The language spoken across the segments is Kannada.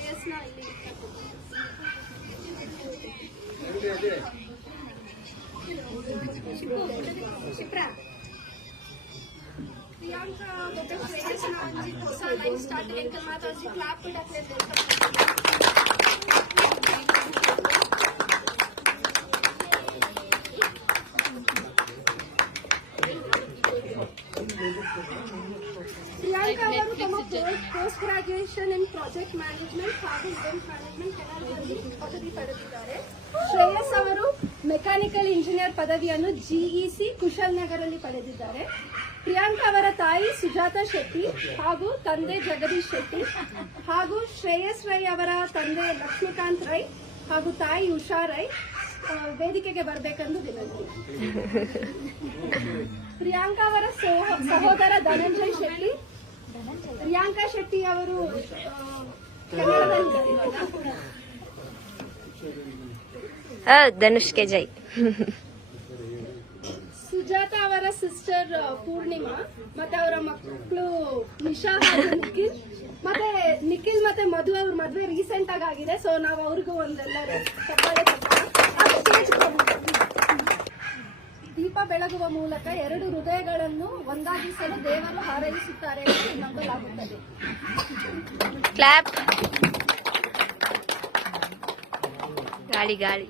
ಶ್ರೇಯಸ್ನ ಇಲ್ಲಿ ಪ್ರಿಯಾಂಕಾ ಮತ್ತೆ ಶ್ರೇಯಸ್ನ ಅಂಜಿ ಹೊಸ ಲೈಫ್ ಸ್ಟಾರ್ಟ್ ಎಂಕಲ್ ಮಾತಾಡ್ಸಿ ಕ್ಲಾಪ್ ಬಿಡಕ್ಲೆ ಪ್ರಿಯಾಂಕಾ ಅವರು ತಮ್ಮ ಪೋಸ್ಟ್ ಗ್ರಾಜುಯೇಷನ್ ಇನ್ ಪ್ರಾಜೆಕ್ಟ್ ಮ್ಯಾನೇಜ್ಮೆಂಟ್ ಹಾಗೂ ಇವೆಂಟ್ ಮ್ಯಾನೇಜ್ಮೆಂಟ್ ಕೆನಡಾದಲ್ಲಿ ಪದವಿ ಪಡೆದಿದ್ದಾರೆ. ಶ್ರೇಯಸ್ ಅವರು ಮೆಕ್ಯಾನಿಕಲ್ ಇಂಜಿನಿಯರ್ ಪದವಿಯನ್ನು ಜಿಇಸಿ ಕುಶಾಲನಗರಲ್ಲಿ ಪಡೆದಿದ್ದಾರೆ. ಪ್ರಿಯಾಂಕಾ ಅವರ ತಾಯಿ ಸುಜಾತಾ ಶೆಟ್ಟಿ ಹಾಗೂ ತಂದೆ ಜಗದೀಶ್ ಶೆಟ್ಟಿ ಹಾಗೂ ಶ್ರೇಯಸ್ ರೈ ಅವರ ತಂದೆ ಲಕ್ಷ್ಮೀಕಾಂತ್ ರೈ ಹಾಗೂ ತಾಯಿ ಉಷಾ ರೈ ವೇದಿಕೆಗೆ ಬರಬೇಕೆಂದು ವಿನಂತಿ. ಪ್ರಿಯಾಂಕಾ ಅವರ ಸಹೋದರ ಧನಂಜಯ್ ಶೆಟ್ಟಿ, ಪ್ರಿಯಾಂಕಾ ಶೆಟ್ಟಿ ಅವರು ಧನುಷ್ಗೆ ಜೈ. ಸುಜಾತಾ ಅವರ ಸಿಸ್ಟರ್ ಪೂರ್ಣಿಮಾ ಮತ್ತೆ ಅವರ ಮಕ್ಕಳು ನಿಶಾ ಹಾಗೂ ನಿಖಿಲ್ ಮತ್ತೆ ನಿಖಿಲ್ ಮತ್ತೆ ಮಧು ಅವ್ರ ಮದುವೆ ರೀಸೆಂಟ್ ಆಗಿದೆ. ಸೊ ನಾವು ಅವ್ರಿಗೂ ಒಂದೆಲ್ಲರೂ ದೀಪ ಬೆಳಗುವ ಮೂಲಕ ಎರಡು ಹೃದಯಗಳನ್ನು ಒಂದಾಗಿಸಲು ದೇವರು ಹಾರೈಸುತ್ತಾರೆ ಎಂದು ನಂಬಲಾಗುತ್ತದೆ. ಕ್ಲಾಪ್. ಗಾಳಿ ಗಾಳಿ.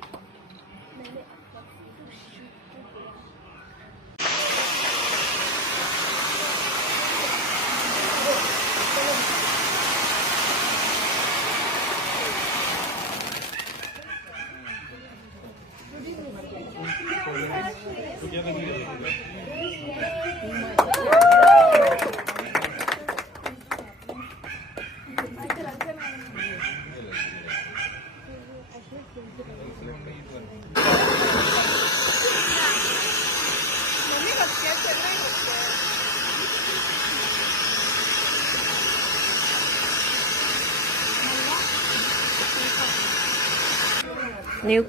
ನ್ಯೂ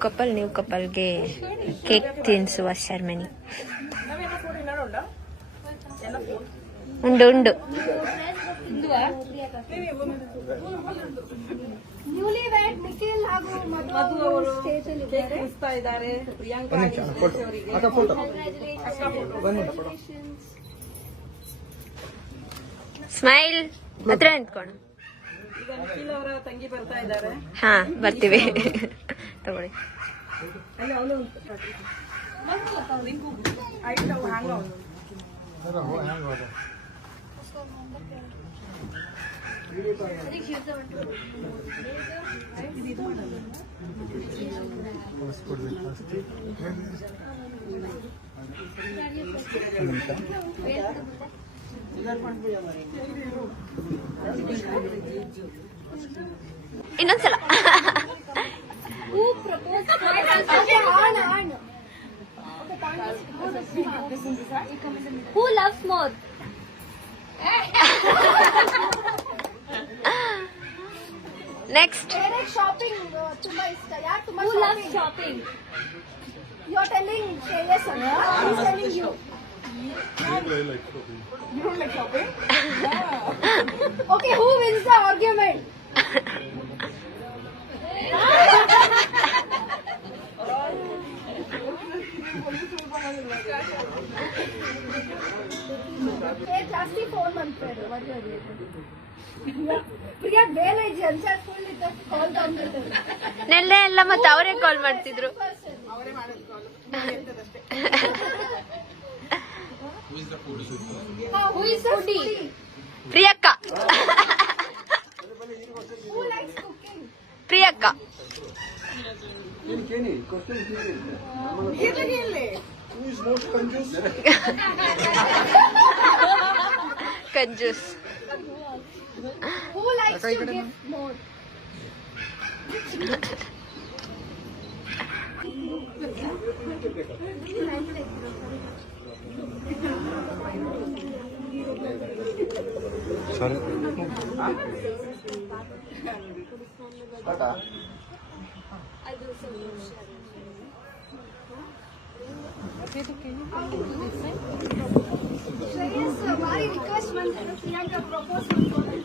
ಕಪಲ್ಗೆ ಕೇಕ್ ತಿನ್ನಿಸುವ ಸೆರೆಮನಿ. ಉಂಡು ನ್ಯೂಲಿ ವೆಡ್ ನಿಖಿಲ್ ಹಾಗೂ ಮಧು ಸ್ಟೇಜ್ ಅಲ್ಲಿ ಇದ್ದಾರೆ. ಸ್ಮೈಲ್ ಹತ್ರ ನಿಂತ್ಕೊಂಡು. ನಿಖಿಲ್ ಅವರ ತಂಗಿ ಬರ್ತಾ ಇದ್ದಾರೆ. ಹಾ ಬರ್ತೀವಿ ತಗೊಳ್ಳಿ. ಇನ್ನೊಂದ್ಸಲ. Who loves more? Next. Shopping ತುಂಬಾ ಇಷ್ಟ. ಯಾರು ತುಂಬಾ Who loves shopping? You are telling Shreyas or he is telling you. I like shopping. You don't like shopping? Yeah. Okay, who wins the argument? ಜಾಸ್ತಿ ಫೋನ್ ಮಾಡ್ತಾರೆ. ಪ್ರಿಯಾ ಬೇಲೆ ಜನ್ಸರ್ ಫುಲ್ ಇದ್ದ ಕಾಲ್ ಬಂದಿದ್ರು. ನೆನ್ನೆ ಎಲ್ಲ ಮತ್ತೆ ಅವರೇ ಕಾಲ್ ಮಾಡ್ತಿದ್ರು. Who is the foodie? ಪ್ರಿಯಕ್ಕಾ. Who likes cooking? ಪ್ರಿಯಕ್ಕಾ. Who is most conjuice? ಕಂಜೂಸ್. Who likes to give more? Sorry. Shreyas ಭಾರಿ ರಿಕ್ವೆಸ್ಟ್ ಬಂತು ಪ್ರಿಯಾಂಕಾ ಪ್ರಪೋಸ್ ಮಾಡ್ಕೊಂಡು.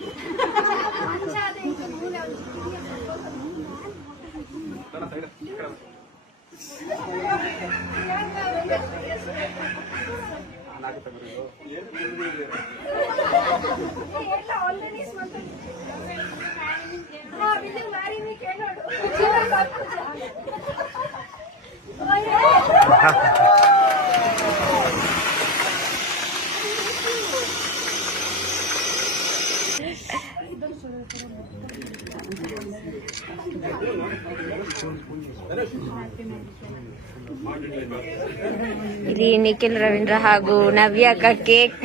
ಇಲ್ಲಿ ನಿಖಿಲ್ ರವೀಂದ್ರ ಹಾಗೂ ನವ್ಯ ಅಕ್ಕ ಕೇಕ್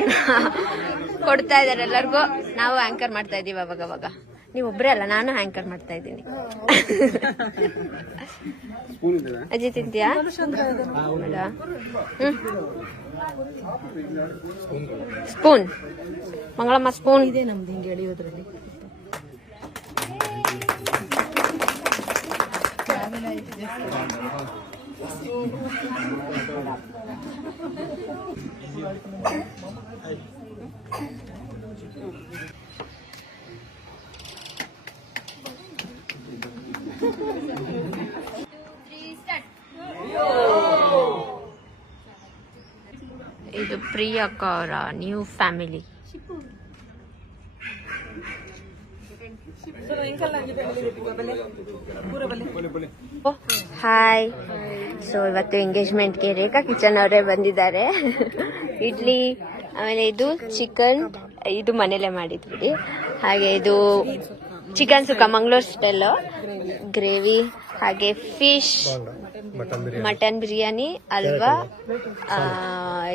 ಕೊಡ್ತಾ ಇದಾರೆ ಎಲ್ಲರಿಗೂ. ನಾವು ಆಂಕರ್ ಮಾಡ್ತಾ ಇದೀವಿ ಅವಾಗ. ನೀವು ಒಬ್ರೇ ಅಲ್ಲ, ನಾನು ಆಂಕರ್ ಮಾಡ್ತಾ ಇದ್ದೀನಿ. ಅಜ್ಜಿ ತಿಂತೀಯಾ? ಸ್ಪೂನ್ ಮಂಗಳಮ್ಮ, ಸ್ಪೂನ್ ಇದೆ ನಮ್ದು ಹಿಂಗೆ ಎಳೆಯೋದ್ರಲ್ಲಿ. ಇದು ಪ್ರಿಯಕ್ಕ ಅವರ ನ್ಯೂ ಫ್ಯಾಮಿಲಿ. ಹಾಯ್. ಸೊ ಇವತ್ತು ಎಂಗೇಜ್ಮೆಂಟ್ಗೆ ರೇಖಾ ಕಿಚನ್ ಅವರೇ ಬಂದಿದ್ದಾರೆ. ಇಡ್ಲಿ, ಆಮೇಲೆ ಇದು ಚಿಕನ್, ಇದು ಮನೇಲೆ ಮಾಡಿದ್ವಿ. ಹಾಗೆ ಇದು chicken sukka Mangaluru style gravy, ಹಾಗೆ ಫಿಶ್, ಮಟನ್ ಬಿರಿಯಾನಿ, ಅಲ್ವಾ,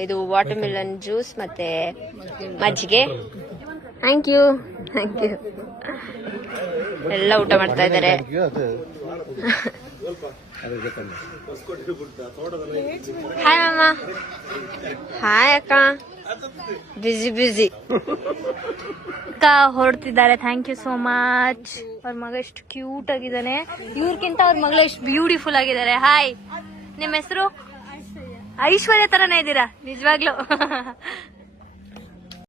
ಇದು ವಾಟರ್ ಮೆಲನ್ ಜ್ಯೂಸ್ ಮತ್ತೆ ಮಜ್ಜಿಗೆ. Thank you. ಎಲ್ಲ ಊಟ ಮಾಡ್ತಾ ಇದ್ದಾರೆ. ಹಾಯ್ ಮಾಮ. ಹಾಯ್ ಅಕ್ಕ. ಬಿಸಿ ಅಕ್ಕ ಹೊರಡ್ತಿದ್ದಾರೆ. Thank you so much. ಅವ್ರ ಮಗ ಎಷ್ಟು ಕ್ಯೂಟ್ ಆಗಿದ್ದಾನೆ. ಇವ್ರಕ್ಕಿಂತ ಅವ್ರ ಮಗಳು ಎಷ್ಟು ಬ್ಯೂಟಿಫುಲ್ ಆಗಿದ್ದಾರೆ. ಹಾಯ್, ನಿಮ್ಮ ಹೆಸರು? ಐಶ್ವರ್ಯ ತರನೇ ಇದ್ದೀರಾ ನಿಜವಾಗ್ಲು.